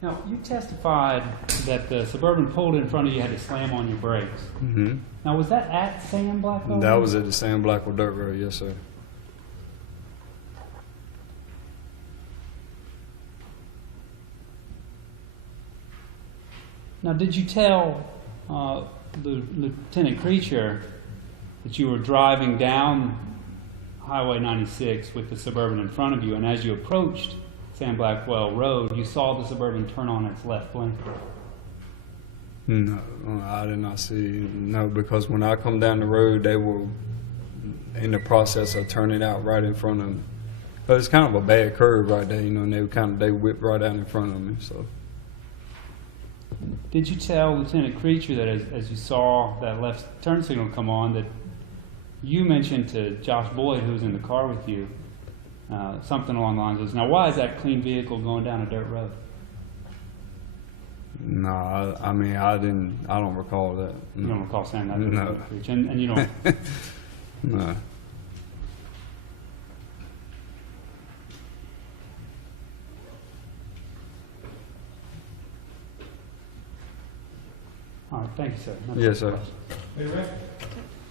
Now, you testified that the Suburban pulled in front of you, had to slam on your brakes. Mm-hmm. Now, was that at Sam Blackwell? That was at the Sam Blackwell Dirt Road, yes, sir. Now, did you tell Lieutenant Creature that you were driving down Highway 96 with the Suburban in front of you, and as you approached Sam Blackwell Road, you saw the Suburban turn on its left blinker? No, I did not see. No, because when I come down the road, they were in the process of turning out right in front of me. But it's kind of a bad curve right there, you know, and they whipped right out in front of me. So. Did you tell Lieutenant Creature that as you saw that left turn signal come on, that you mentioned to Josh Boyd, who was in the car with you, something along the lines of, now why is that clean vehicle going down a dirt road? No, I mean, I don't recall that. No. You don't recall saying that? No. And you don't? No. All right, thank you, sir. Yes, sir.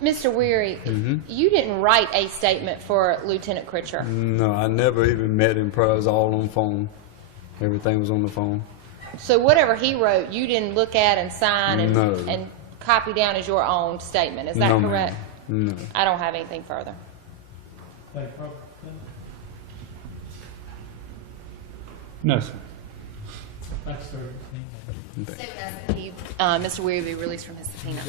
Mr. Weary, you didn't write a statement for Lieutenant Critcher. No, I never even met him prior. It was all on the phone. Everything was on the phone. So whatever he wrote, you didn't look at and sign and, and copy down as your own statement. Is that no, correct? No. I don't have anything further. No, sir. Mr. Weary be released from his subpoena.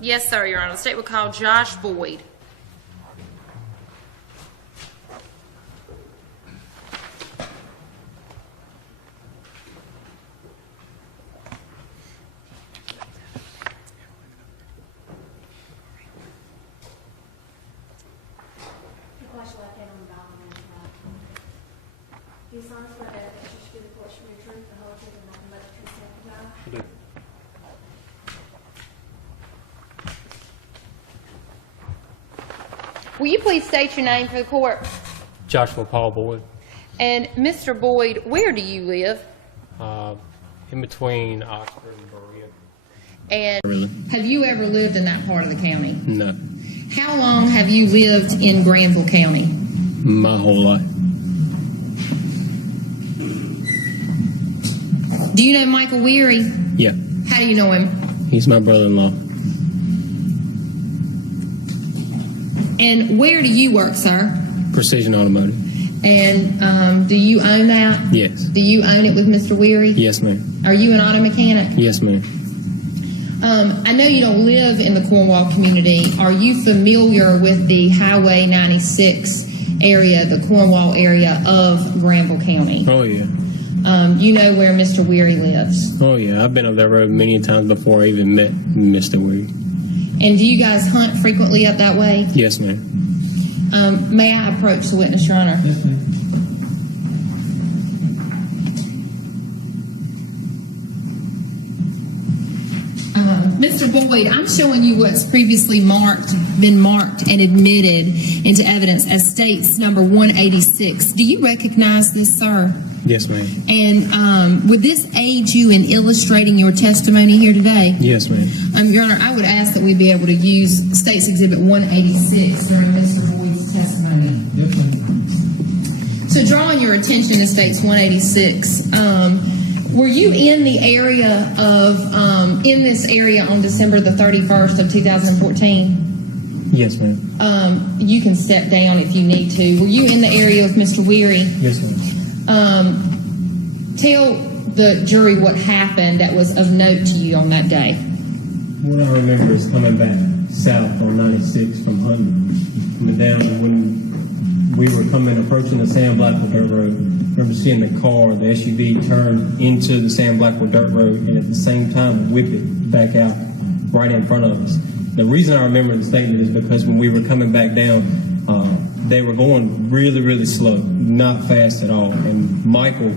Yes, sir, Your Honor. The state will call Josh Boyd. Will you please state your name for the court? Joshua Paul Boyd. And Mr. Boyd, where do you live? In between Oxford and Berea. And have you ever lived in that part of the county? No. How long have you lived in Granville County? My whole life. Do you know Michael Weary? Yeah. How do you know him? He's my brother-in-law. And where do you work, sir? Precision Automotive. And do you own that? Yes. Do you own it with Mr. Weary? Yes, ma'am. Are you an auto mechanic? Yes, ma'am. I know you don't live in the Cornwall community. Are you familiar with the Highway 96 area, the Cornwall area of Granville County? Oh, yeah. You know where Mr. Weary lives? Oh, yeah. I've been up that road many times before I even met Mr. Weary. And do you guys hunt frequently up that way? Yes, ma'am. May I approach the witness, Your Honor? Yes, ma'am. Mr. Boyd, I'm showing you what's previously been marked and admitted into evidence as states number 186. Do you recognize this, sir? Yes, ma'am. And would this aid you in illustrating your testimony here today? Yes, ma'am. Your Honor, I would ask that we be able to use States Exhibit 186 during Mr. Boyd's testimony. Yes, ma'am. So drawing your attention to States 186, were you in the area of, in this area on December the 31st of 2014? Yes, ma'am. You can step down if you need to. Were you in the area of Mr. Weary? Yes, ma'am. Tell the jury what happened that was of note to you on that day. What I remember is coming back south on 96 from Hunting, coming down, and when we were approaching the Sam Blackwell Dirt Road, I remember seeing the car, the SUV, turn into the Sam Blackwell Dirt Road, and at the same time whip it back out right in front of us. The reason I remember the statement is because when we were coming back down, they were going really, really slow, not fast at all. And Michael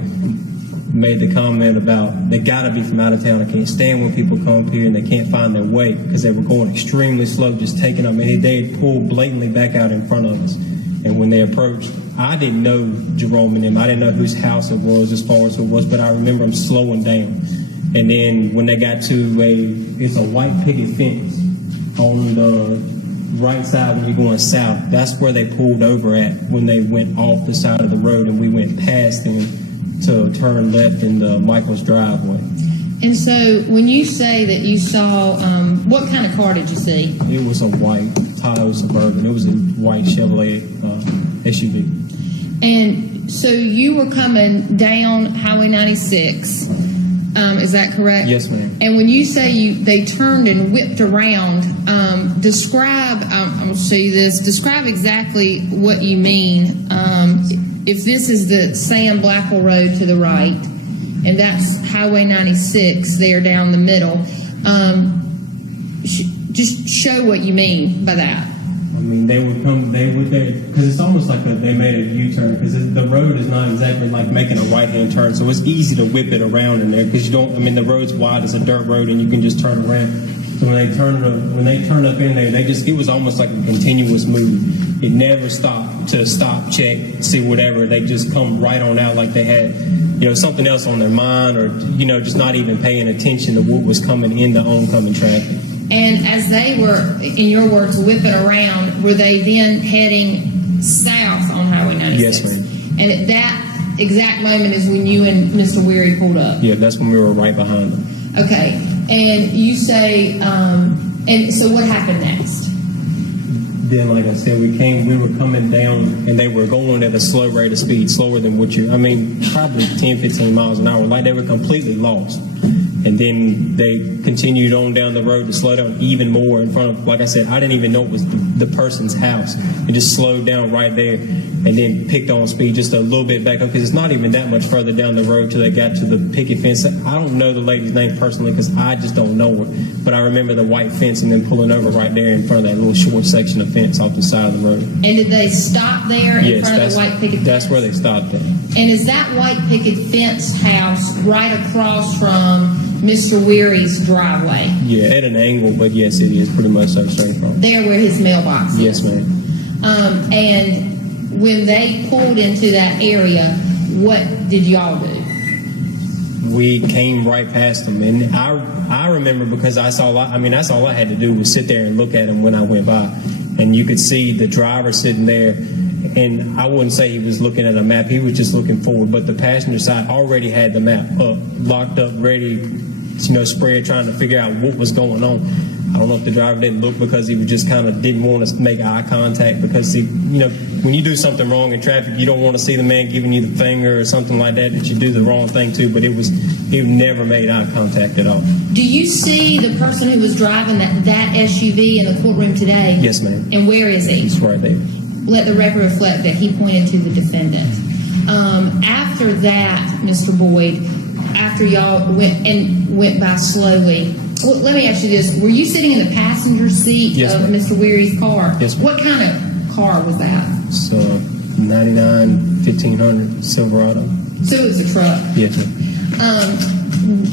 made the comment about they got to be from out of town. I can't stand when people come up here and they can't find their way because they were going extremely slow, just taking them. And they had pulled blatantly back out in front of us. And when they approached, I didn't know Jerome and them. I didn't know whose house it was as far as who it was, but I remember them slowing down. And then when they got to it's a white picket fence on the right side when you're going south. That's where they pulled over at when they went off the side of the road, and we went past them to turn left into Michael's driveway. And so when you say that you saw, what kind of car did you see? It was a white Tahoe Suburban. It was a white Chevrolet SUV. And so you were coming down Highway 96, is that correct? Yes, ma'am. And when you say they turned and whipped around, describe, I'm going to show you this, describe exactly what you mean. If this is the Sam Blackwell Road to the right, and that's Highway 96 there down the middle, just show what you mean by that. I mean, they would because it's almost like they made a U-turn, because the road is not exactly like making a right-hand turn, so it's easy to whip it around in there, because you don't, I mean, the road's wide, it's a dirt road, and you can just turn around. So when they turned up in there, it was almost like a continuous move. It never stopped to stop, check, see whatever. They just come right on out like they had, something else on their mind, or, just not even paying attention to what was coming in the oncoming traffic. And as they were, in your words, whipping around, were they then heading south on Highway 96? Yes, ma'am. And at that exact moment is when you and Mr. Weary pulled up? Yeah, that's when we were right behind them. Okay. And you say, and so what happened next? Then, like I said, we were coming down, and they were going at a slow rate of speed, slower than probably 10, 15 miles an hour. Like they were completely lost. And then they continued on down the road to slow down even more in front of, like I said, I didn't even know it was the person's house. It just slowed down right there and then picked on speed just a little bit back up, because it's not even that much further down the road till they got to the picket fence. I don't know the lady's name personally because I just don't know her. But I remember the white fence and then pulling over right there in front of that little short section of fence off the side of the road. And did they stop there in front of the white picket fence? That's where they stopped at. And is that white picket fence house right across from Mr. Weary's driveway? Yeah, at an angle, but yes, it is pretty much so straight from. There where his mailbox is? Yes, ma'am. And when they pulled into that area, what did y'all do? We came right past them, and I remember because that's all I had to do was sit there and look at him when I went by, and you could see the driver sitting there. And I wouldn't say he was looking at a map. He was just looking forward. But the passenger side already had the map up, locked up, ready, spread, trying to figure out what was going on. I don't know if the driver didn't look because he was just kind of didn't want to make eye contact, because when you do something wrong in traffic, you don't want to see the man giving you the finger or something like that you do the wrong thing to. But he never made eye contact at all. Do you see the person who was driving that SUV in the courtroom today? Yes, ma'am. And where is he? He's right there. Let the record reflect that he pointed to the defendant. After that, Mr. Boyd, after y'all went by slowly, well, let me ask you this. Were you sitting in the passenger seat yes, of ma'am. Mr. Weary's car? Yes, ma'am. What kind of car was that? It's a 99 1500 Silverado. So it was a truck. Yes, ma'am.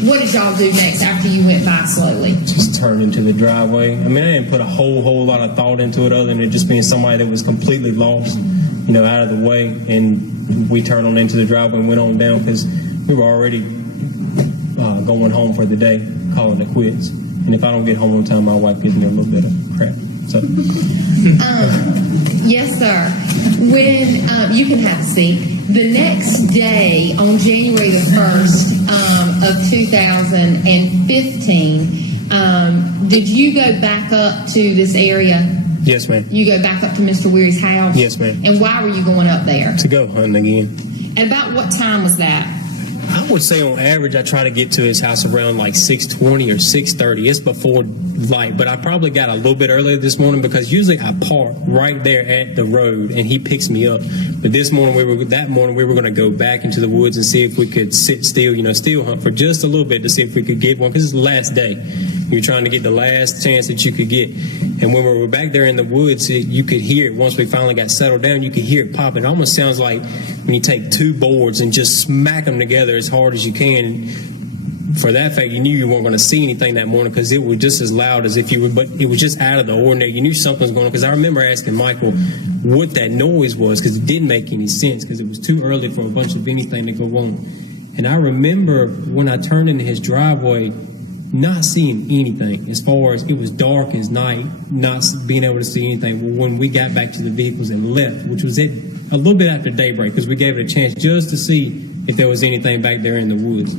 What did y'all do next after you went by slowly? Just turned into the driveway. I didn't put a whole lot of thought into it other than it just being somebody that was completely lost, out of the way. And we turned on into the driveway and went on down because we were already going home for the day, calling it quits. And if I don't get home on time, my wife gives me a little bit of crap. So. Yes, sir. When you can have a seat. The next day, on January the 1st of 2015, did you go back up to this area? Yes, ma'am. You go back up to Mr. Weary's house? Yes, ma'am. And why were you going up there? To go hunting again. And about what time was that? I would say on average I try to get to his house around like 6:20 or 6:30. It's before light, but I probably got a little bit earlier this morning because usually I park right there at the road and he picks me up. But this morning we were going to go back into the woods and see if we could sit still, still hunt for just a little bit to see if we could get one, because it's the last day. You're trying to get the last chance that you could get. And when we were back there in the woods, you could hear it. Once we finally got settled down, you could hear it pop. It almost sounds like when you take two boards and just smack them together as hard as you can. for that fact, you knew you weren't going to see anything that morning because it was just as loud as if you would, but it was just out of the ordinary. You knew something was going on because I remember asking Michael what that noise was because it didn't make any sense because it was too early for a bunch of anything to go on. And I remember when I turned into his driveway, not seeing anything as far as it was dark as night, not being able to see anything. Well, when we got back to the vehicles and left, which was a little bit after daybreak because we gave it a chance just to see if there was anything back there in the woods.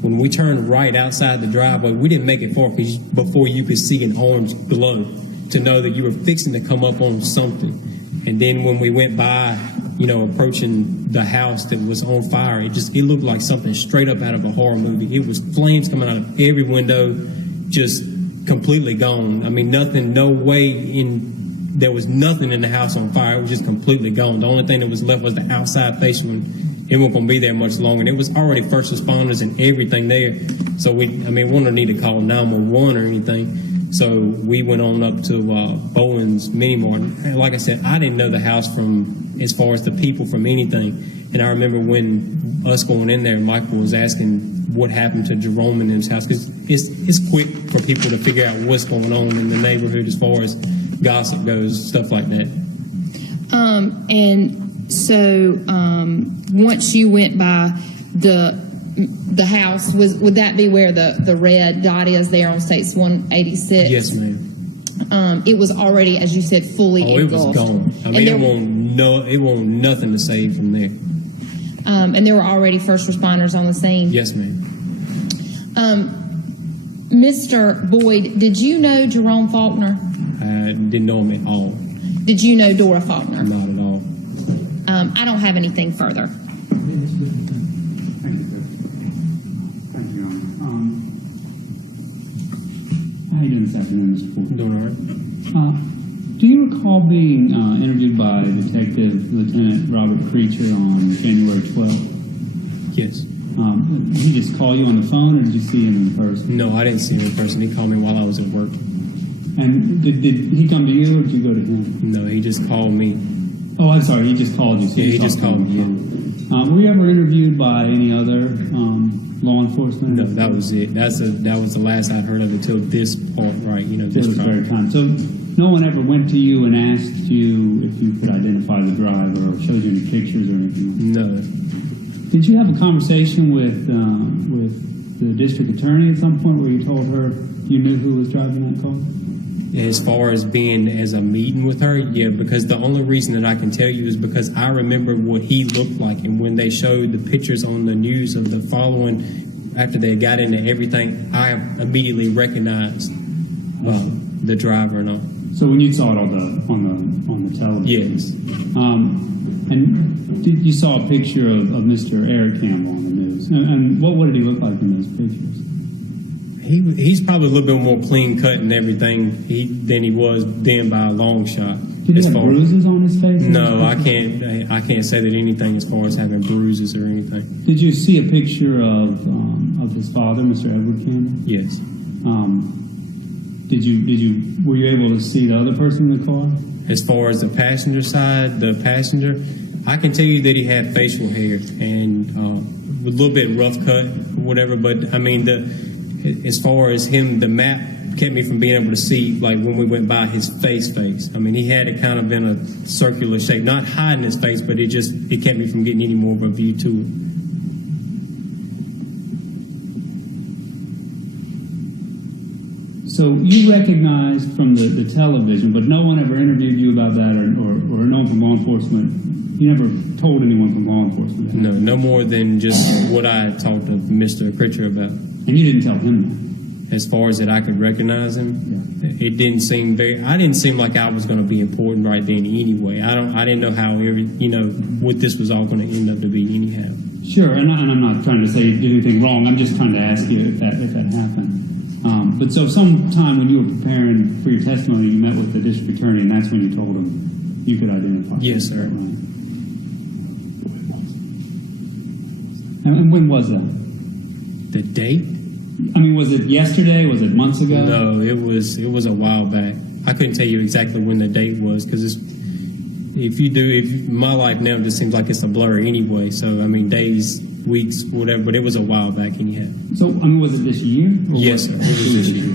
When we turned right outside the driveway, we didn't make it far before you could see an orange glow to know that you were fixing to come up on something. And then when we went by, approaching the house that was on fire, it looked like something straight up out of a horror movie. It was flames coming out of every window, just completely gone. I mean, nothing, no way there was nothing in the house on fire. It was just completely gone. The only thing that was left was the outside facing one. It wasn't going to be there much longer. And it was already first responders and everything there. So we wouldn't need to call 911 or anything. So we went on up to Bowen's Mini Mart. And like I said, I didn't know the house from as far as the people from anything. And I remember when us going in there, Michael was asking what happened to Jerome in his house. Because it's quick for people to figure out what's going on in the neighborhood as far as gossip goes, stuff like that. So once you went by the house, would that be where the red dot is there on States 186? Yes, ma'am. It was already, as you said, fully engulfed. It was gone. I mean, it won't nothing to save from there. And there were already first responders on the scene? Yes, ma'am. Mr. Boyd, did you know Jerome Faulkner? I didn't know him at all. Did you know Dora Faulkner? Not at all. I don't have anything further. Thank you, sir. Thank you, Your Honor. How are you doing this afternoon, Mr. Ford? Doing all right. Do you recall being interviewed by Detective Lieutenant Robert Creature on January 12th? Yes. Did he just call you on the phone, or did you see him in person? No, I didn't see him in person. He called me while I was at work. And did he come to you, or did you go to him? No, he just called me. Oh, I'm sorry. He just called you. So Yeah, he just called me. Were you ever interviewed by any other law enforcement? No, that was it. That was the last I heard of it till this part, right? This very time. So no one ever went to you and asked you if you could identify the driver or showed you any pictures or anything? No. Did you have a conversation with the district attorney at some point where you told her you knew who was driving that car? As far as being as a meeting with her, yeah, because the only reason that I can tell you is because I remember what he looked like, and when they showed the pictures on the news of the following, after they got into everything, I immediately recognized the driver and all. So when you saw it on the television? Yes. And you saw a picture of Mr. Eric Campbell on the news. And what did he look like in those pictures? He's probably a little bit more clean cut and everything than he was then by a long shot. Did he have bruises on his face? No, I can't say that anything as far as having bruises or anything. Did you see a picture of his father, Mr. Edward Campbell? Yes. Were you able to see the other person in the car? As far as the passenger side, I can tell you that he had facial hair and a little bit rough cut or whatever, but I mean, as far as him, the map kept me from being able to see, like when we went by his face. I mean, he had it kind of in a circular shape, not hiding his face, but it kept me from getting any more of a view to it. So you recognized from the television, but no one ever interviewed you about that, or no one from law enforcement. You never told anyone from law enforcement that? No more than just what I had talked to Mr. Pritchard about. And you didn't tell him that? As far as that I could recognize him, yeah. It didn't seem I didn't seem like I was going to be important right then anyway. I didn't know how what this was all going to end up to be anyhow. Sure, and I'm not trying to say you did anything wrong. I'm just trying to ask you if that happened. But so sometime when you were preparing for your testimony, you met with the district attorney, and that's when you told him you could identify. Yes, sir. Right? And when was that? The date? I mean, was it yesterday? Was it months ago? No, it was a while back. I couldn't tell you exactly when the date was because if my life now just seems like it's a blur anyway. So I mean, days, weeks, whatever. But it was a while back anyhow. So, I mean, was it this year? Yes, sir. It was this year.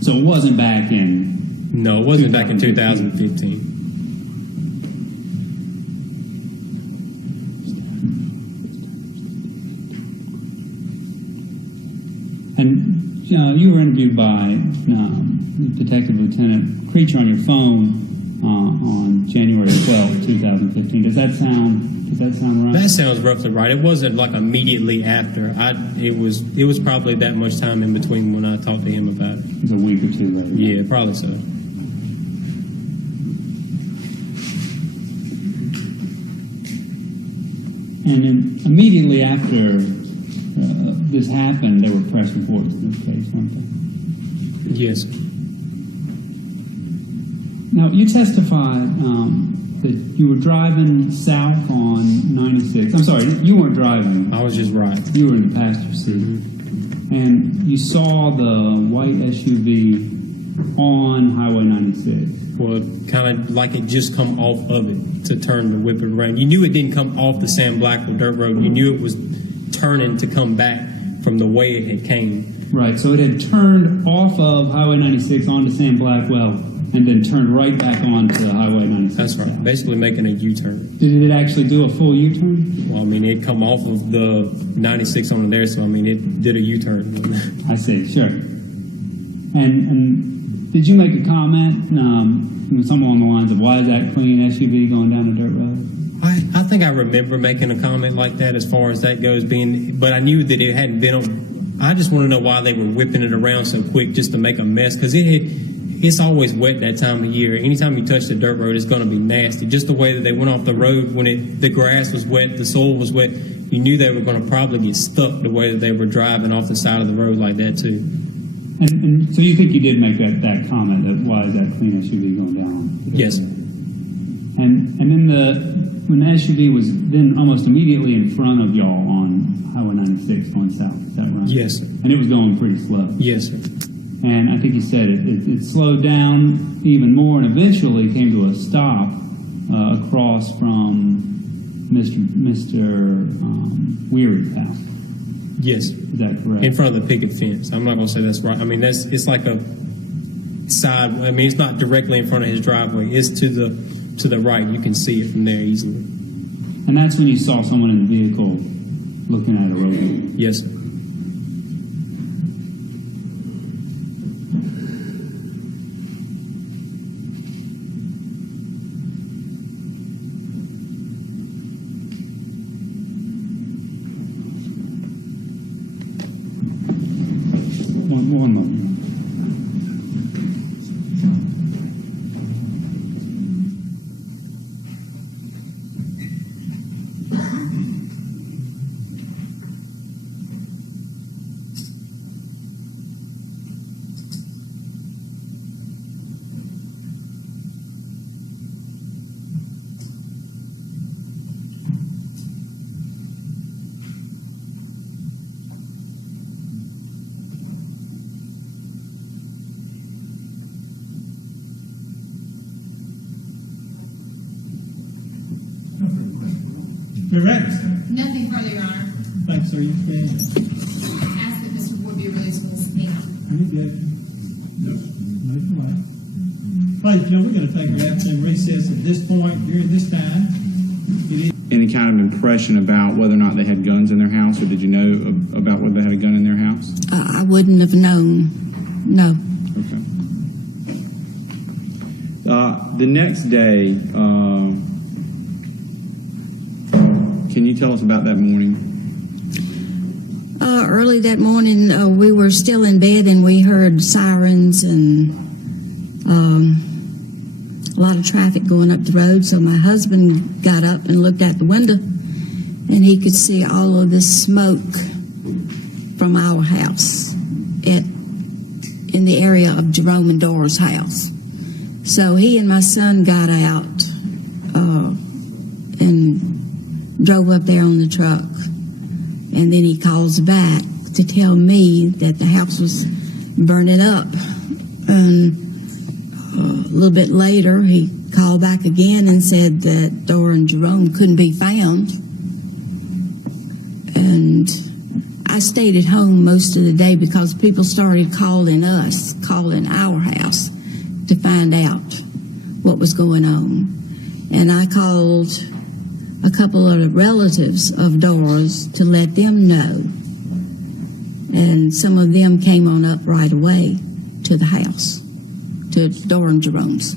So it wasn't back in... No, it wasn't back in 2015. And you were interviewed by Detective Lieutenant Creature on your phone on January 12th, 2015. Does that sound right? That sounds roughly right. It wasn't like immediately after. It was probably that much time in between when I talked to him about it. It was a week or two later. Yeah, probably so. And then immediately after this happened, there were press reports in this case, weren't there? Yes. Now, you testified that you were driving south on 96. I'm sorry, you weren't driving. I was just riding. You were in the passenger seat. And you saw the white SUV on Highway 96. Well, kind of like it just come off of it to turn to whip it around. You knew it didn't come off the Sam Blackwell dirt road. You knew it was turning to come back from the way it had came. Right, so it had turned off of Highway 96 onto Sam Blackwell and then turned right back onto Highway 96. That's right. south. Basically making a U-turn. Did it actually do a full U-turn? Well, I mean, it come off of the 96 on there, so I mean, it did a U-turn. I see, sure. And did you make a comment, something along the lines of, why is that clean SUV going down a dirt road? I think I remember making a comment like that as far as that goes, but I knew that it hadn't been on. I just want to know why they were whipping it around so quick just to make a mess, because it's always wet that time of year. Anytime you touch the dirt road, it's going to be nasty. Just the way that they went off the road when the grass was wet, the soil was wet, you knew they were going to probably get stuck the way that they were driving off the side of the road like that too. And so you think you did make that comment, that why is that clean SUV going down? Yes, sir. And then when the SUV was then almost immediately in front of y'all on Highway 96 going south, is that right? Yes, sir. And it was going pretty slow. Yes, sir. And I think you said it slowed down even more and eventually came to a stop across from Mr. Weary's house. Yes. Is that correct? In front of the picket fence. I'm not going to say that's right. I mean, it's like a side. I mean, it's not directly in front of his driveway. It's to the right. You can see it from there easily. And that's when you saw someone in the vehicle looking at a road. Yes, sir. One moment. Correct. Nothing further, Your Honor. Thanks, sir. You can. Ask that Mr. Ward be released from his subpoena. You good? No. No, you're right. Ladies and gentlemen, we're going to take our afternoon recess at this point during this time. It is Any kind of impression about whether or not they had guns in their house, or did you know about whether they had a gun in their house? I wouldn't have known. No. Okay. The next day, can you tell us about that morning? Early that morning, we were still in bed and we heard sirens and a lot of traffic going up the road. So my husband got up and looked out the window and he could see all of this smoke from our house in the area of Jerome and Dora's house. So he and my son got out and drove up there on the truck. And then he calls back to tell me that the house was burning up. And a little bit later, he called back again and said that Dora and Jerome couldn't be found. And I stayed at home most of the day because people started calling our house to find out what was going on. And I called a couple of the relatives of Dora's to let them know. And some of them came on up right away to the house, to Dora and Jerome's.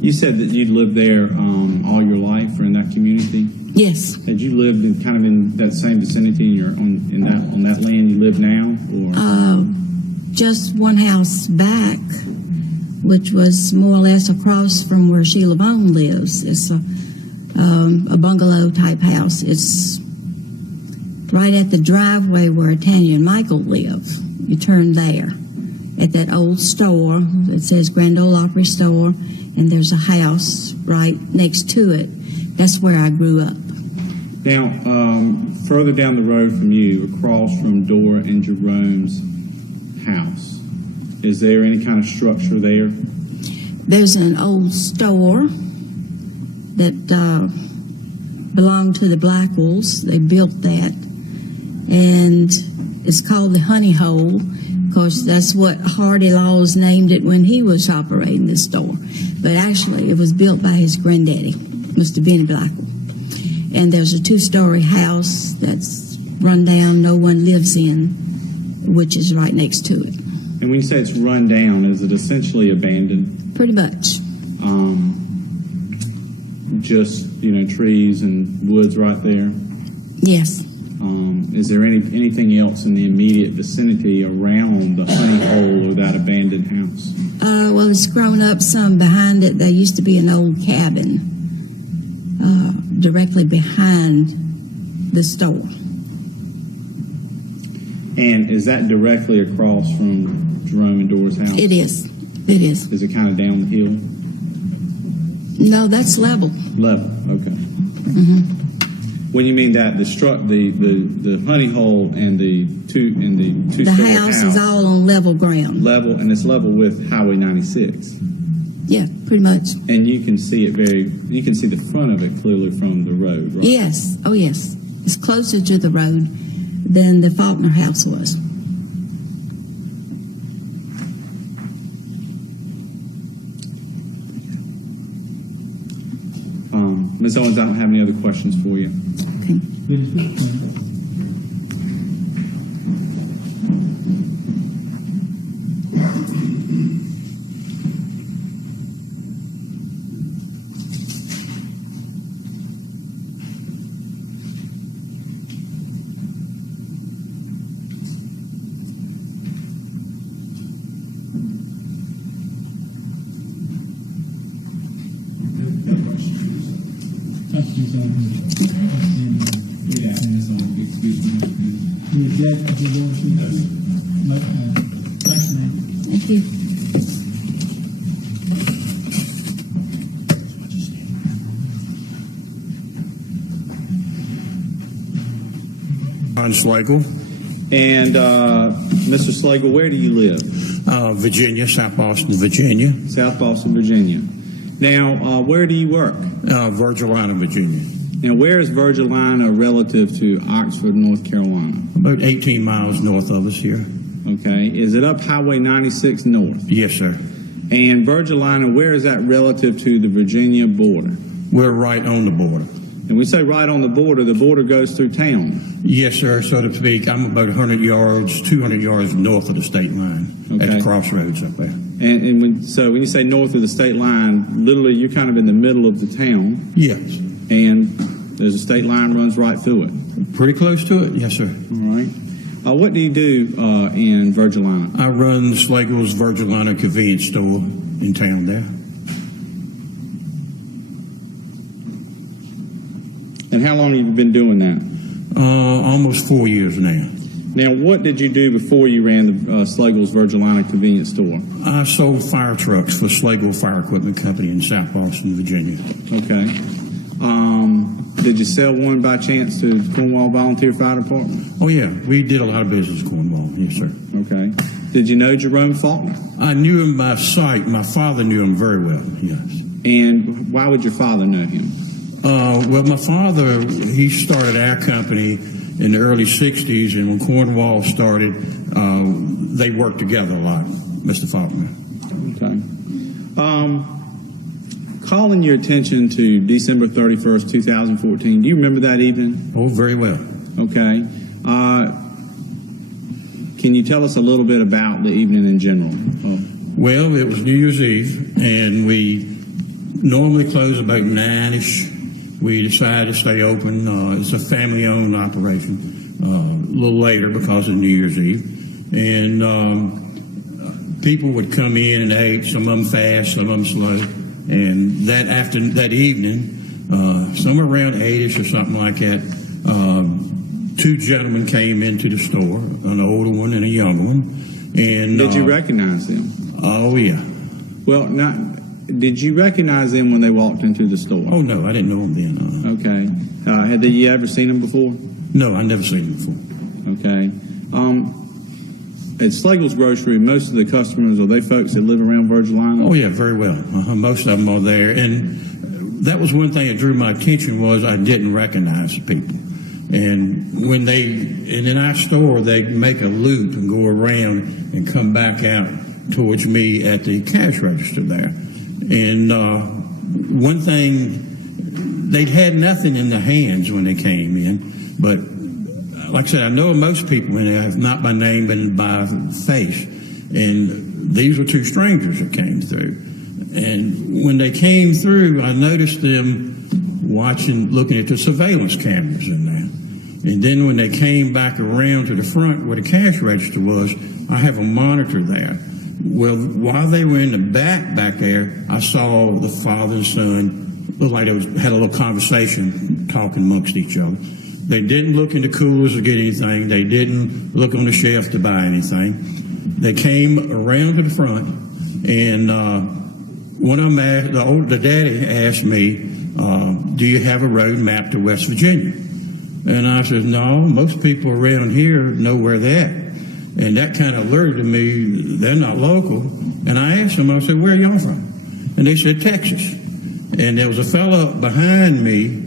You said that you'd lived there all your life, or in that community. Yes, Had you lived in kind of in that same vicinity on that land you live now, or? just one house back, which was more or less across from where Sheila Bone lives. It's a bungalow type house. It's right at the driveway where Tanya and Michael live. You turn there at that old store that says Grand Ole Opry Store, and there's a house right next to it. That's where I grew up. Now, further down the road from you, across from Dora and Jerome's house, is there any kind of structure there? There's an old store that belonged to the Blackwells. They built that, and it's called the Honey Hole. Of course, that's what Hardy Laws named it when he was operating the store. But actually, it was built by his granddaddy, Mr. Benny Blackwell. And there's a two-story house that's run down, no one lives in, which is right next to it. And when you say it's run down, is it essentially abandoned? Pretty much. Just, trees and woods right there? Yes. Is there anything else in the immediate vicinity around the Honey Hole or that abandoned house? Well, it's grown up some behind it. There used to be an old cabin directly behind the store. And is that directly across from Jerome and Dora's house? It is. It is. Is it kind of down the hill? No, that's level. Level, okay. Mm-hmm. When you mean that the Honey Hole and the two-story The house is all on level ground. level, and it's level with Highway 96. Yeah, pretty much. And you can see you can see the front of it clearly from the road, right? Yes. Oh, yes. It's closer to the road than the Faulkner house was. Ms. Owens, I don't have any other questions for you. Okay. Thank you. John Slagle, And Mr. Slagle, where do you live? Virginia, South Boston, Virginia. South Boston, Virginia. Now, where do you work? Virgilina, Virginia. Now, where is Virgilina relative to Oxford, North Carolina? About 18 miles north of us here. Okay. Is it up Highway 96 north? Yes, sir. And Virgilina, where is that relative to the Virginia border? We're right on the border. And we say right on the border goes through town. Yes, sir, so to speak. I'm about 100 yards, 200 yards north of the state line at Okay. the crossroads up there. And when you say north of the state line, literally you're kind of in the middle of the town, Yes, and there's a state line runs right through it. pretty close to it. Yes, sir. All right. What do you do in Virgilina? I run the Slagle's Virgilina convenience store in town there. And how long have you been doing that? Almost 4 years now. Now, what did you do before you ran the Slagle's Virgilina convenience store? I sold fire trucks for Slagle Fire Equipment Company in South Boston, Virginia. Okay. Did you sell one by chance to Cornwall Volunteer Fire Department? Oh, yeah, we did a lot of business in Cornwall, yes, sir. Okay. Did you know Jerome Faulkner? I knew him by sight. My father knew him very well, yes. And why would your father know him? Well, my father, he started our company in the early 60s, and when Cornwall started, they worked together a lot, Mr. Faulkner. Okay. Calling your attention to December 31st, 2014, do you remember that evening? Oh, very well. Okay. Can you tell us a little bit about the evening in general? Well, it was New Year's Eve, and we normally close about 9-ish. We decided to stay open. It's a family-owned operation. A little later because of New Year's Eve. And people would come in and ate, some of them fast, some of them slow. And that evening, somewhere around 8-ish or something like that, two gentlemen came into the store, an older one and a younger one. And did you recognize them? Oh, yeah. Well, did you recognize them when they walked into the store? Oh, no, I didn't know them then. Okay. Had you ever seen them before? No, I'd never seen them before. Okay. At Slagle's Grocery, most of the customers, are they folks that live around Virgil Island? Oh, yeah, very well. Most of them are there. And that was one thing that drew my attention was I didn't recognize the people. And in our store, they make a loop and go around and come back out towards me at the cash register there. And one thing, they'd had nothing in their hands when they came in, but like I said, I know most people in there, not by name, but by face. And these were two strangers that came through. And when they came through, I noticed them looking at the surveillance cameras in there. And then when they came back around to the front where the cash register was, I have a monitor there. Well, while they were in the back there, I saw the father and son looked like they had a little conversation talking amongst each other. They didn't look in the coolers to get anything. They didn't look on the shelf to buy anything. They came around to the front, and one of them, the daddy asked me, do you have a road map to West Virginia? And I said, no, most people around here know where they're at. And that kind of alerted me, they're not local. And I asked them, I said, where are y'all from? And they said, Texas. And there was a fellow behind me.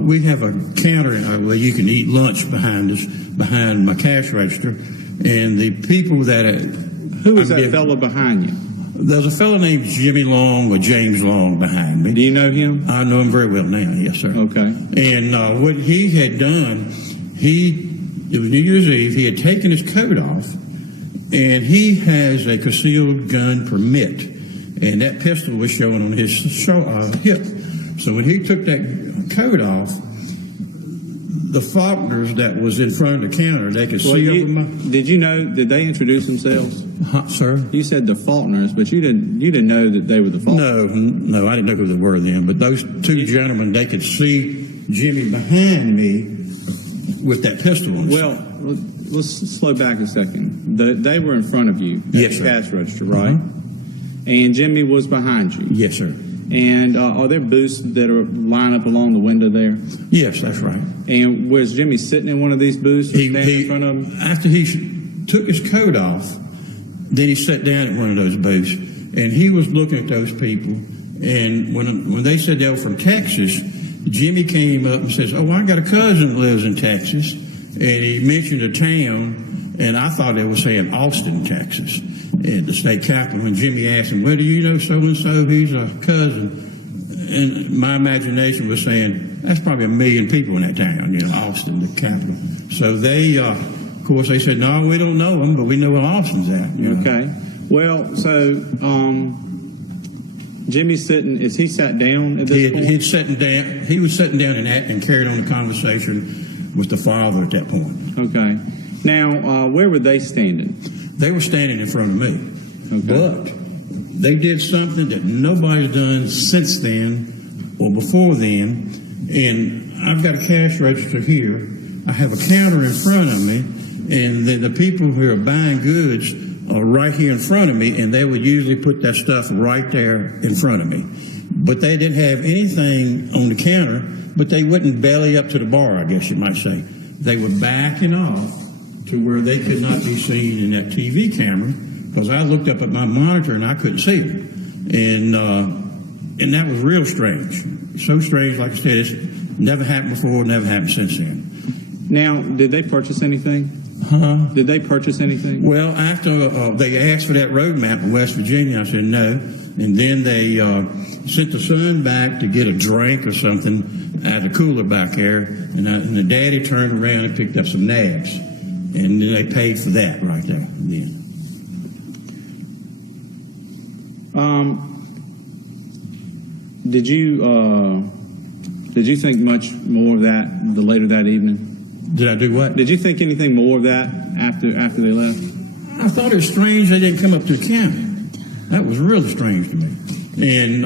We have a counter where you can eat lunch behind my cash register. And the people that... Who was that fellow behind you? There's a fellow named Jimmy Long or James Long behind me. Do you know him? I know him very well now, yes, sir. Okay. And what he had done, it was New Year's Eve, he had taken his coat off, and he has a concealed gun permit. And that pistol was showing on his hip. So when he took that coat off, the Faulkners that was in front of the counter, they could see over my... Did they introduce themselves? Sir? You said the Faulkners, but you didn't know that they were the Faulkners. No, I didn't know who they were then. But those two gentlemen, they could see Jimmy behind me with that pistol on his Well, let's slow back a second. They were in front of you at yes, the cash register, right? And Jimmy was behind you. Yes, sir. And are there booths that are lined up along the window there? Yes, that's right. And was Jimmy sitting in one of these booths or standing in front of them? After he took his coat off, then he sat down at one of those booths, and he was looking at those people. And when they said they were from Texas, Jimmy came up and says, oh, I got a cousin that lives in Texas. And he mentioned a town, and I thought they were saying Austin, Texas, at the state capital. When Jimmy asked him, well, do you know so-and-so? He's a cousin. And my imagination was saying, that's probably 1 million people in that town, Austin, the capital. So they, of course, they said, no, we don't know him, but we know where Austin's at. Okay. Well, so Jimmy's sitting, is he sat down at this point? He was sitting down and carried on the conversation with the father at that point. Okay. Now, where were they standing? They were standing in front of me. Okay. But they did something that nobody's done since then or before then. And I've got a cash register here. I have a counter in front of me. And the people who are buying goods are right here in front of me. And they would usually put that stuff right there in front of me. but they didn't have anything on the counter, but they wouldn't belly up to the bar, I guess you might say. They were backing off to where they could not be seen in that TV camera, because I looked up at my monitor and I couldn't see them. And that was real strange. So strange, like I said, it's never happened before, never happened since then. Now, did they purchase anything? Huh? Did they purchase anything? Well, after they asked for that road map in West Virginia, I said no. And then they sent the son back to get a drink or something at the cooler back there. And the daddy turned around and picked up some nabs. And then they paid for that right there. Yeah. Did you think much more of that later that evening? Did I do what? Did you think anything more of that after they left? I thought it was strange they didn't come up to the counter. That was really strange to me. And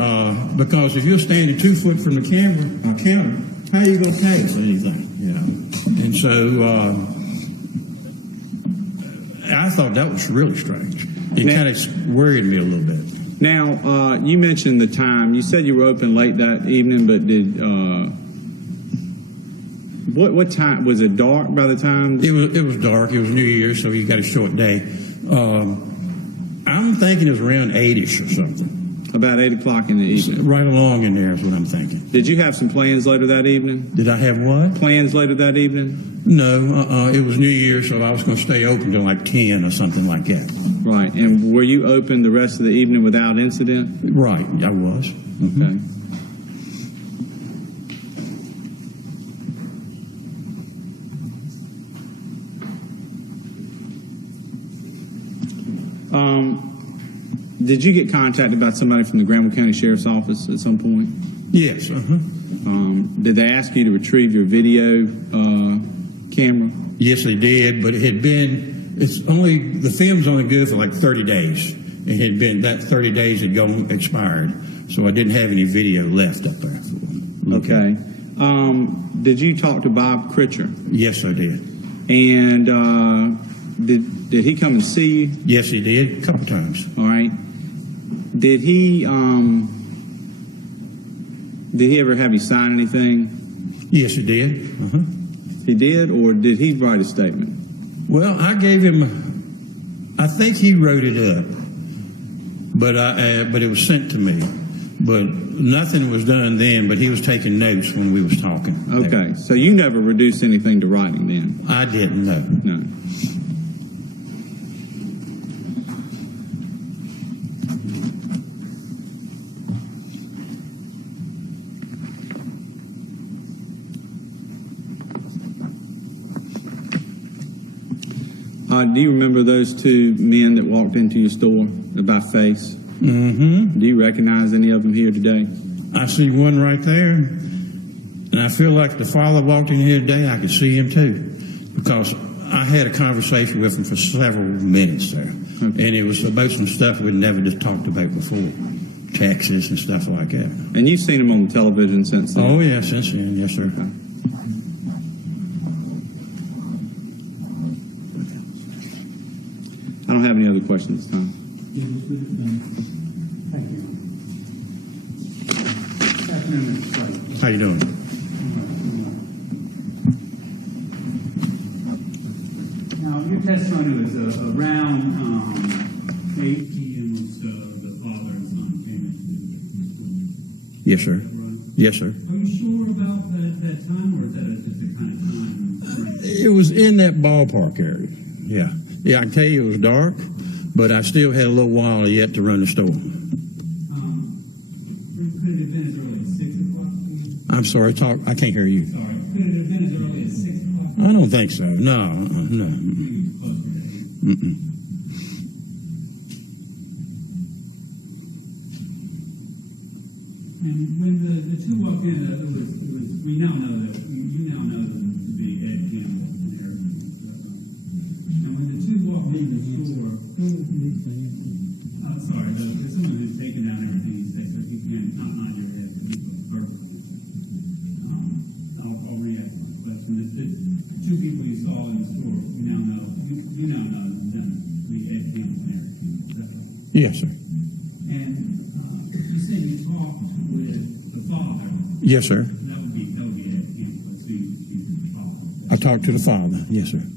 because if you're standing 2 foot from the counter, how are you going to pay us anything? You know. And so I thought that was really strange. It kind of worried me a little bit. Now, you mentioned the time. You said you were open late that evening, but did what time? Was it dark by the time? It was dark. It was New Year's, so you got a short day. I'm thinking it was around 8-ish or something. About 8 o'clock in the evening. Right along in there is what I'm thinking. Did you have some plans later that evening? Did I have what? Plans later that evening? No, it was New Year's, so I was going to stay open till like 10 or something like that. Right. And were you open the rest of the evening without incident? Right, I was. Mm-hmm. Okay. Did you get contacted by somebody from the Granville County Sheriff's Office at some point? Yes. Did they ask you to retrieve your video camera? Yes, they did, but the film's only good for like 30 days. It had been, that 30 days had expired, so I didn't have any video left up there. Okay. Did you talk to Bob Critcher? Yes, I did. And did he come and see you? Yes, he did, a couple times. All right. Did he ever have you sign anything? Yes, he did. He did, or did he write a statement? Well, I gave him, I think he wrote it up, but it was sent to me. But nothing was done then, but he was taking notes when we was talking. Okay, so you never reduced anything to writing then? I didn't, no. No. Do you remember those two men that walked into your store by face? Mm-hmm. Do you recognize any of them here today? I see one right there, and I feel like the father walked in here today, I could see him too, because I had a conversation with him for several minutes there, and it was about some stuff we'd never just talked about before, taxes and stuff like that. And you've seen him on the television since then? Oh, yeah, since then, yes, sir. Okay. I don't have any other questions this time. Thank you. Afternoon, Mr. Slade. How you doing? Now, your testimony was around 8 p.m. or so, the father and son came into the school. Yes, sir. Right? Yes, sir. Are you sure about that time, or is that just a kind of time? It was in that ballpark area. Yeah. Yeah, I can tell you it was dark, but I still had a little while yet to run the store. Could it have been as early as 6 o'clock? I'm sorry, I can't hear you. Sorry. Could it have been as early as 6 o'clock? I don't think so. No, no. Mm-mm. And when the two walked in, we now know that you now know them to be Ed Campbell and Eric. And when the two walked in the store, sorry, there's someone who's taken down everything he said, so if you can not nod your head, you go perfectly. I'll re-ask my question. The two people you saw in the store, we now know you now know them to be Ed Campbell and Eric. Is that right? Yes, sir. And you said you talked with the father. Yes, sir. That would be Ed Campbell. That's who you the father. I talked to the father. Yes, sir. And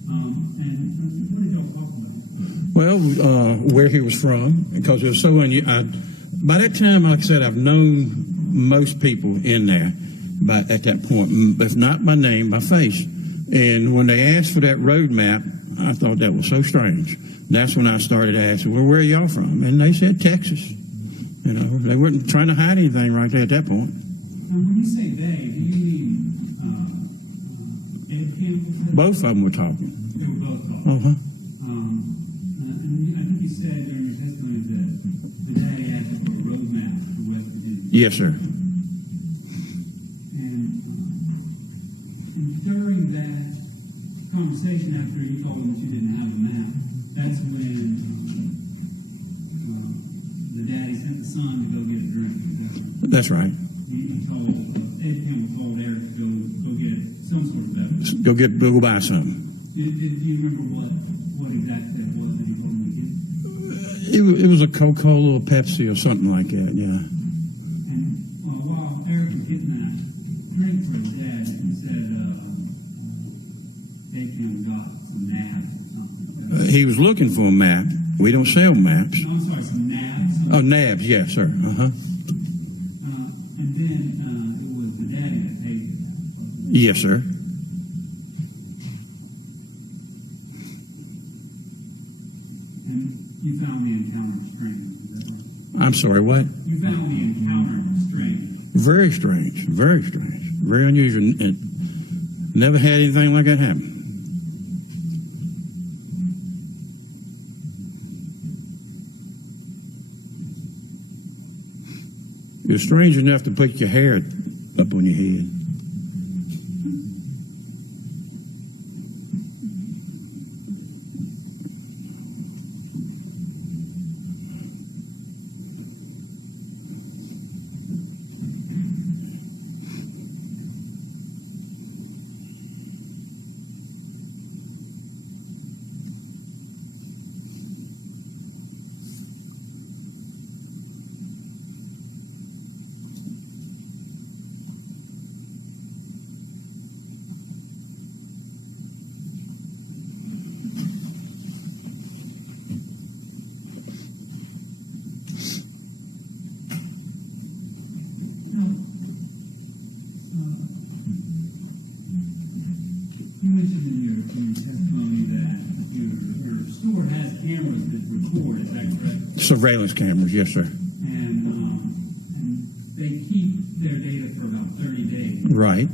what did y'all talk about? Well, where he was from, because it was so by that time, like I said, I've known most people in there at that point, if not by name, by face. And when they asked for that road map, I thought that was so strange. That's when I started asking, well, where are y'all from? And they said Texas. You know, they weren't trying to hide anything right there at that point. When you say they, do you mean Ed Campbell? Both of them were talking. They were both talking. Uh-huh. And I think you said during your testimony that the daddy asked for a road map for West Virginia. Yes, sir. And during that conversation, after you told him that you didn't have a map, that's when the daddy sent the son to go get a drink. That's right. He told Ed Campbell told Eric to go get some sort of beverage. Go buy something. Do you remember what exactly that was that he told him to get? It was a Coca-Cola or Pepsi or something like that. Yeah. And while Eric was getting that drink for his dad, he said Ed Campbell got some nabs or something. He was looking for a map. We don't sell maps. No, I'm sorry, some nabs. Oh, nabs. Yes, sir. Uh-huh. And then it was the daddy that paid for that. Yes, sir. And you found the encounter strange, is that right? I'm sorry, what? You found the encounter strange. Very strange. Very strange. Very unusual. And never had anything like that happen. It's strange enough to put your hair up on your head. You mentioned in your testimony that your store has cameras that record, is that correct? Surveillance cameras, yes, sir. And they keep their data for about 30 days. Right.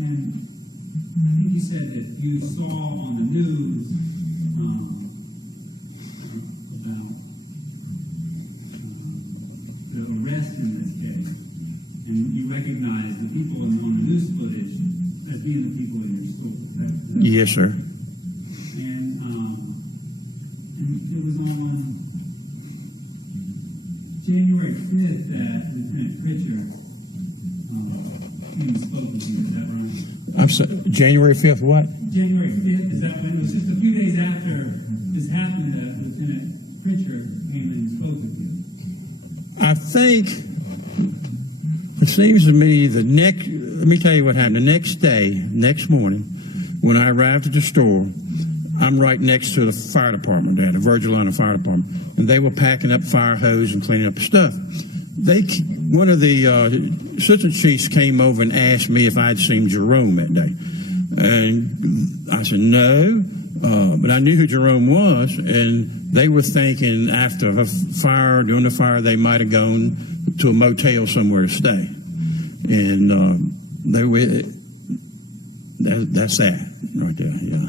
And I think you said that you saw on the news about the arrest in this case, and you recognize the people on the news footage as being the people in your store. Is that Yes, sir. And it was on January 5th that Lieutenant Pritchard came and spoke with you. Is that right? I'm sorry, January 5th, what? January 5th, is that when? It was just a few days after this happened that Lieutenant Pritchard came and spoke with you. I think it seems to me let me tell you what happened. The next morning, when I arrived at the store, I'm right next to the fire department there, the Virgilina Fire Department, and they were packing up fire hose and cleaning up the stuff. One of the assistant chiefs came over and asked me if I'd seen Jerome that day. And I said, no, but I knew who Jerome was, and they were thinking after during the fire, they might have gone to a motel somewhere to stay. And that's that right there, yeah.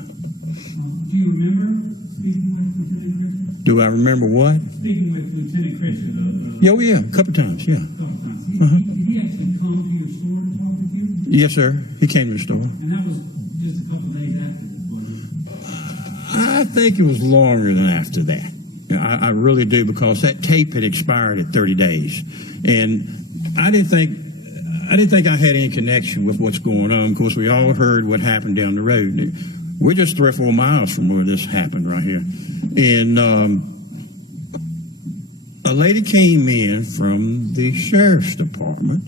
Do you remember speaking with Lieutenant Pritchard? Do I remember what? Speaking with Lieutenant Pritchard, Oh, yeah, a couple times, yeah. a couple times. Did Uh-huh. he actually come to your store to talk with you? Yes, sir. He came to the store. And that was just a couple days after this, wasn't it? I think it was longer than after that. I really do, because that tape had expired at 30 days. And I didn't think I had any connection with what's going on. Of course, we all heard what happened down the road. We're just 3 or 4 miles from where this happened right here. And a lady came in from the sheriff's department.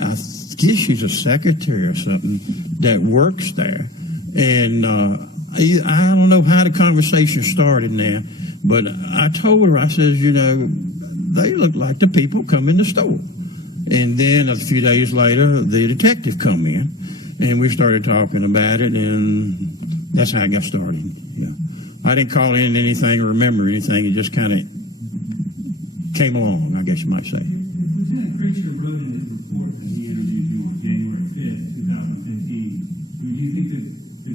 I guess she's a secretary or something that works there. And I don't know how the conversation started now, but I told her, I says, you know, they look like the people come in the store. And then a few days later, the detective come in, and we started talking about it, and that's how I got started. Yeah. I didn't call in anything or remember anything. It just kind of came along, I guess you might say. Lieutenant Creature wrote in his report that he interviewed you on January 5th, 2015. Do you think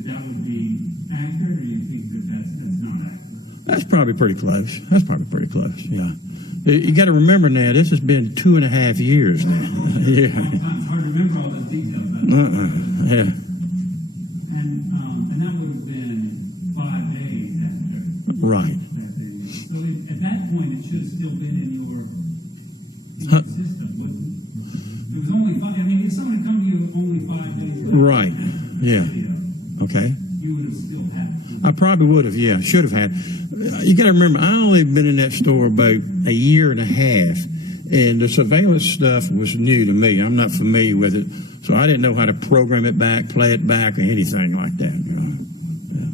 that would be accurate, or do you think that's not accurate? That's probably pretty close. Yeah. You got to remember now, this has been 2.5 years now. Yeah. It's hard to remember all those details. Yeah. And that would have been 5 days after. Right. So at that point, it should have still been in your system, wouldn't it? It was only 5. I mean, if someone had come to you only 5 days later, Right. Yeah. Okay. you would have still had it. I probably would have, yeah, should have had. You got to remember, I only been in that store about 1.5 years, and the surveillance stuff was new to me. I'm not familiar with it, so I didn't know how to program it back, play it back, or anything like that. You know? Yeah.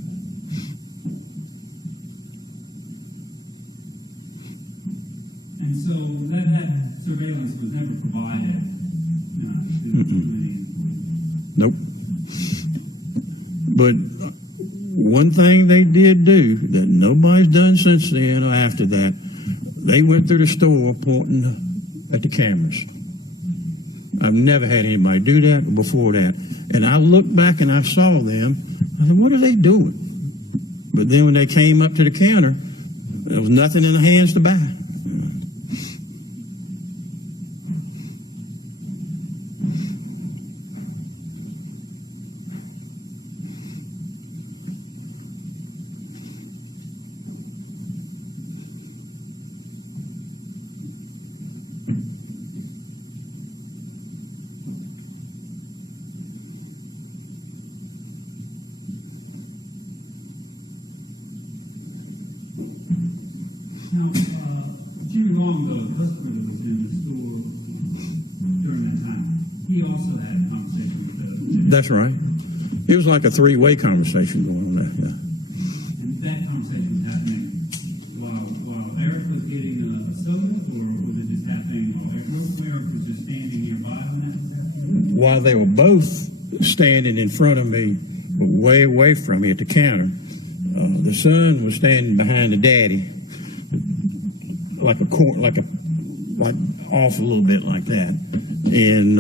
And so that surveillance was never provided to any employees. Nope. But one thing they did do that nobody's done since then or after that, they went through the store pointing at the cameras. I've never had anybody do that before that. And I looked back and I saw them. I said, what are they doing? But then when they came up to the counter, there was nothing in the hands to buy. Now, Jimmy Long, the customer that was in the store during that time, he also had a conversation with the... That's right. It was like a three-way conversation going on there. Yeah. And that conversation was happening while Eric was getting a soda, or was it just happening while Eric was just standing nearby when that was happening? While they were both standing in front of me, but way away from me at the counter, the son was standing behind the daddy, like off a little bit like that, and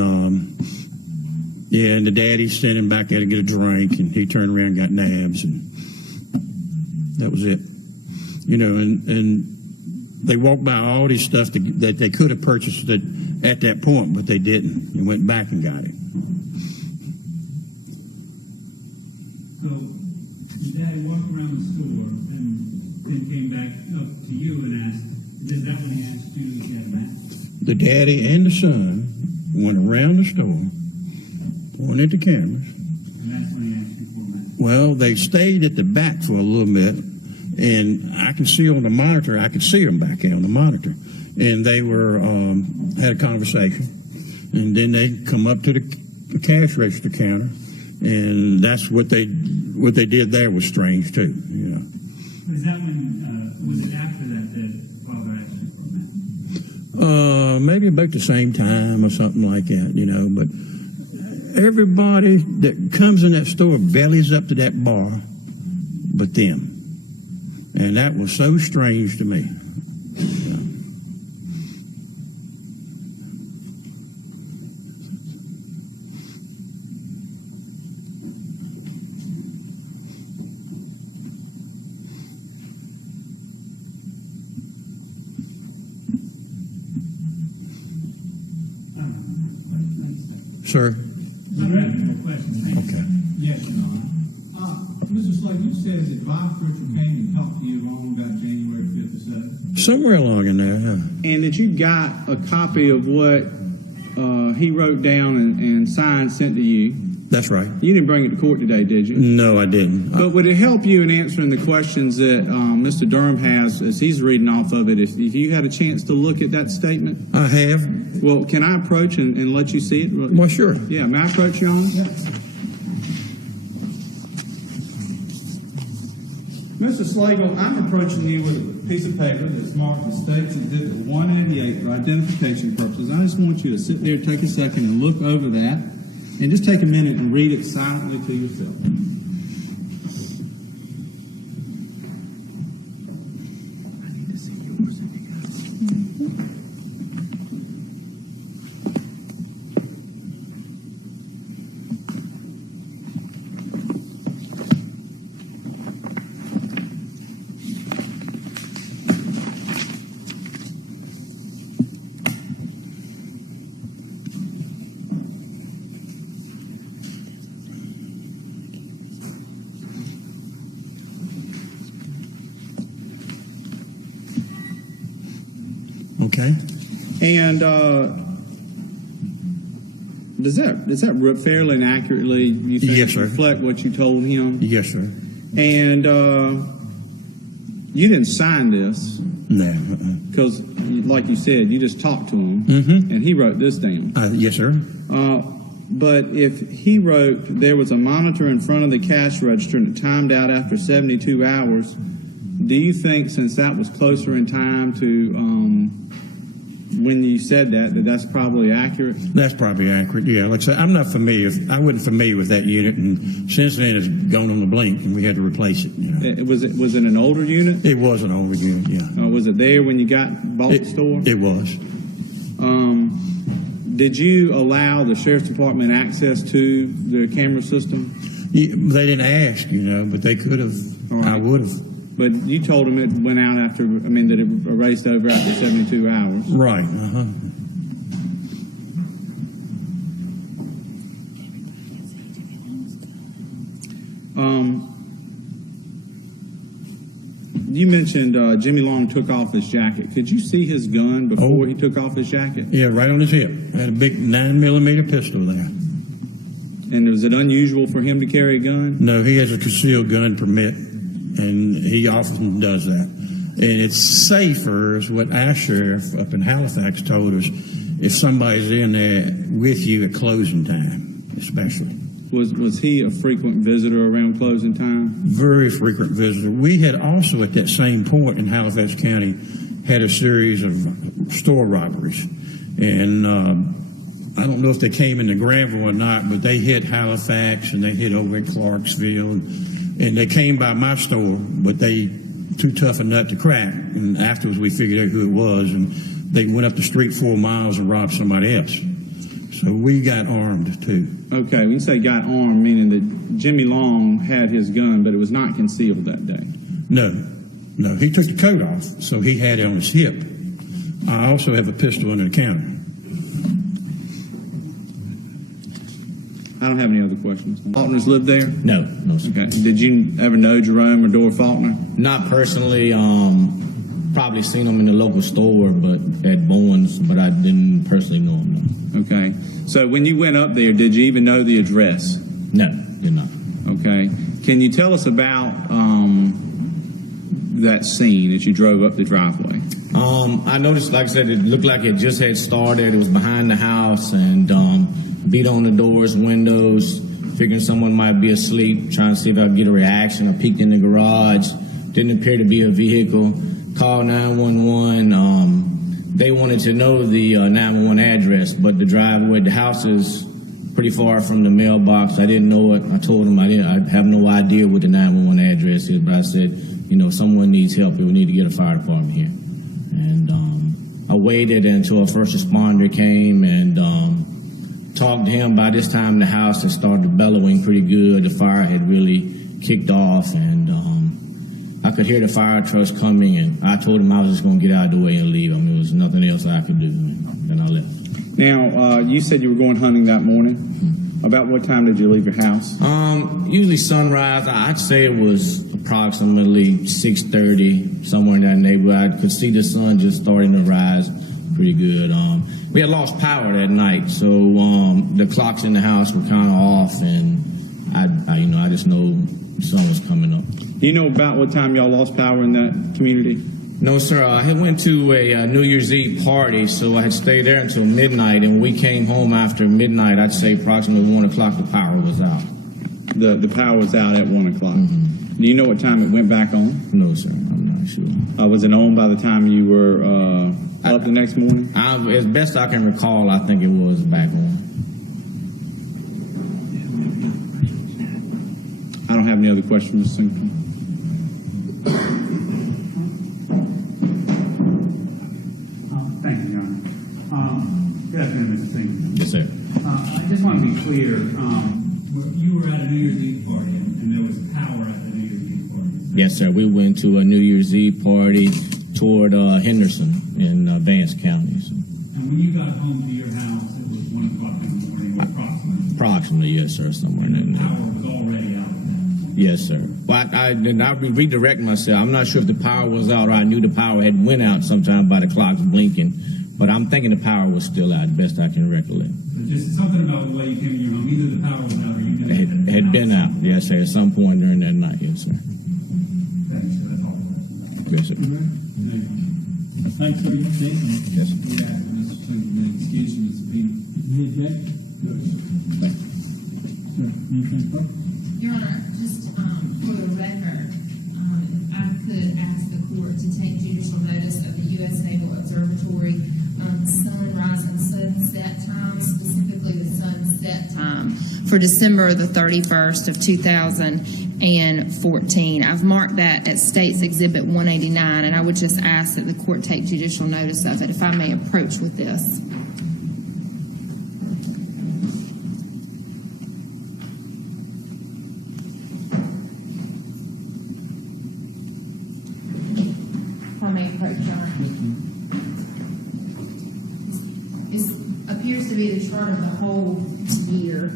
and the daddy's standing back there to get a drink, and he turned around and got nabs, and that was it. You know, and they walked by all this stuff that they could have purchased at that point, but they didn't. They went back and got it. So, your daddy walked around the store and then came back up to you and asked, is that when he asked you if you had a mask? The daddy and the son went around the store, pointing at the cameras. And that's when he asked you for a mask? Well, they stayed at the back for a little bit, and I can see on the monitor, I could see them back there on the monitor, and they were had a conversation, and then they come up to the cash register counter, and that's what they did there was strange too. You know. Was that when, was it after that father asked you for a mask? Maybe about the same time or something like that, you know, but everybody that comes in that store bellies up to that bar but them. And that was so strange to me. Yeah. Sir? No questions. Thank you. Okay. Yes, Your Honor. Mr. Slade, you said that Vice Pritchard came and talked to you on about January 5th, is that? Somewhere along in there, yeah. And that you got a copy of what he wrote down and signed, sent to you. That's right. You didn't bring it to court today, did you? No, I didn't. But would it help you in answering the questions that Mr. Durham has as he's reading off of it? If you had a chance to look at that statement? I have. Well, can I approach and let you see it? Well, sure. Yeah, may I approach, Your Honor? Mr. Slagle, I'm approaching you with a piece of paper that's marked as State's Exhibit 188 for identification purposes. I just want you to sit there, take a second, and look over that, and just take a minute and read it silently to yourself. Okay. And does that fairly and accurately you think Yes, sir. reflect what you told him? Yes, sir. And you didn't sign this No. because, like you said, you just talked to him, Mm-hmm. and he wrote this down. Yes, sir. But if he wrote there was a monitor in front of the cash register and it timed out after 72 hours, do you think since that was closer in time to when you said that that's probably accurate? That's probably accurate. Yeah, like I said, I'm not familiar. I wasn't familiar with that unit, and since then it's gone on the blink, and we had to replace it. You know, Was it an older unit? it was an older unit. Yeah, Was it there when you bought the store? it was. Did you allow the sheriff's department access to the camera system? They didn't ask, you know, but they could have. All right. I would have. But you told them it went out after, that it erased over after 72 hours. Right. Uh-huh. You mentioned Jimmy Long took off his jacket. Could you see his gun before he took off his jacket? Yeah, right on his hip. Had a big 9mm pistol there. And was it unusual for him to carry a gun? No, he has a concealed gun permit, and he often does that. And it's safer, is what our sheriff up in Halifax told us, if somebody's in there with you at closing time, especially. Was he a frequent visitor around closing time? Very frequent visitor. We had also, at that same point in Halifax County, had a series of store robberies. And I don't know if they came into Granville or not, but they hit Halifax and they hit over at Clarksville. And they came by my store, but they too tough a nut to crack. And afterwards we figured out who it was, and they went up the street 4 miles and robbed somebody else. So we got armed too. Okay, when you say got armed, meaning that Jimmy Long had his gun, but it was not concealed that day. No, he took the coat off, so he had it on his hip. I also have a pistol under the counter. I don't have any other questions. Faulkner's lived there? No, sir. Okay. Did you ever know Jerome or Dora Faulkner? Not personally. Probably seen them in the local store, but at Bowen's, but I didn't personally know them. No. Okay. So when you went up there, did you even know the address? No, did not. Okay. Can you tell us about that scene as you drove up the driveway? I noticed, like I said, it looked like it just had started. It was behind the house and beat on the doors, windows, figuring someone might be asleep, trying to see if I could get a reaction. I peeked in the garage. Didn't appear to be a vehicle. Called 911. They wanted to know the 911 address, but the driveway, the house is pretty far from the mailbox. I didn't know it. I told them I have no idea what the 911 address is, but I said, someone needs help. We need to get a fire department here. And I waited until a first responder came and talked to him. By this time, the house had started bellowing pretty good. The fire had really kicked off, and I could hear the fire trucks coming, and I told him I was just going to get out of the way and leave him. There was nothing else I could do, and I left. Now, you said you were going hunting that morning. About what time did you leave your house? Usually sunrise. I'd say it was approximately 6:30, somewhere in that neighborhood. I could see the sun just starting to rise. pretty good. We had lost power that night, so the clocks in the house were kind of off, and I just know the sun was coming up. Do you know about what time y'all lost power in that community? No, sir. I had went to a New Year's Eve party, so I had stayed there until midnight, and we came home after midnight. I'd say approximately 1 o'clock. The power was out. The power was out at 1 o'clock. Mm-hmm. Do you know what time it went back on? No, sir. I'm not sure. Was it on by the time you were up the next morning? As best I can recall, I think it was back on. I don't have any other questions, Mr. Singleton. Thank you, Your Honor. Good afternoon, Mr. Singleton. Yes, sir. I just want to be clear. You were at a New Year's Eve party, and there was power at the New Year's Eve party. Yes, sir. We went to a New Year's Eve party toward Henderson in Vance County. So. And when you got home to your house, it was 1 o'clock in the morning, or approximately. Approximately, yes, sir. Somewhere in The there. power was already out at that point. Yes, sir. But I redirect myself. I'm not sure if the power was out or I knew the power had went out sometime by the clocks blinking. But I'm thinking the power was still out, best I can recollect. So just something about the way you came to your home. Either the power was out or you knew It had been out, yes, sir, at some point during that night, yes, sir. Thanks, sir. That's all the questions. Yes, sir. Thanks for your statement. Yes, sir. Yeah, Mr. Singleton, excuse me, Mr. Peter. Jack? Sir, anything further? Your Honor, just for the record, if I could ask the court to take judicial notice of the U.S. Naval Observatory sunrise and sunset time, specifically the sunset time, for December the 31st of 2014. I've marked that at States Exhibit 189, and I would just ask that the court take judicial notice of it, if I may approach with this. If I may approach, Your Honor. This appears to be the chart of the whole year.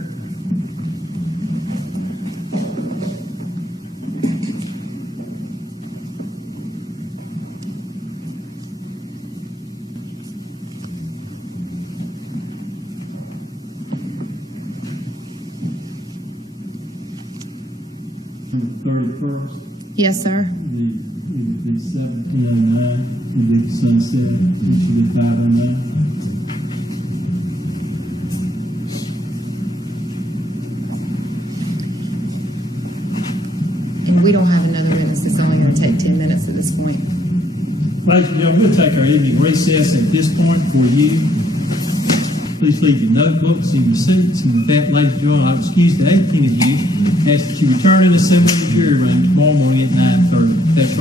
The 31st, Yes, sir. it would be 1709, it would be sunset, it should be 509. And we don't have another witness. It's only going to take 10 minutes at this point. Ladies and gentlemen, we'll take our evening recess at this point for you. Please leave your notebooks and your seats. And with that, ladies and gentlemen, I'll excuse the 18 of you. Ask that you return and assemble in the jury room tomorrow morning at 9:30. That's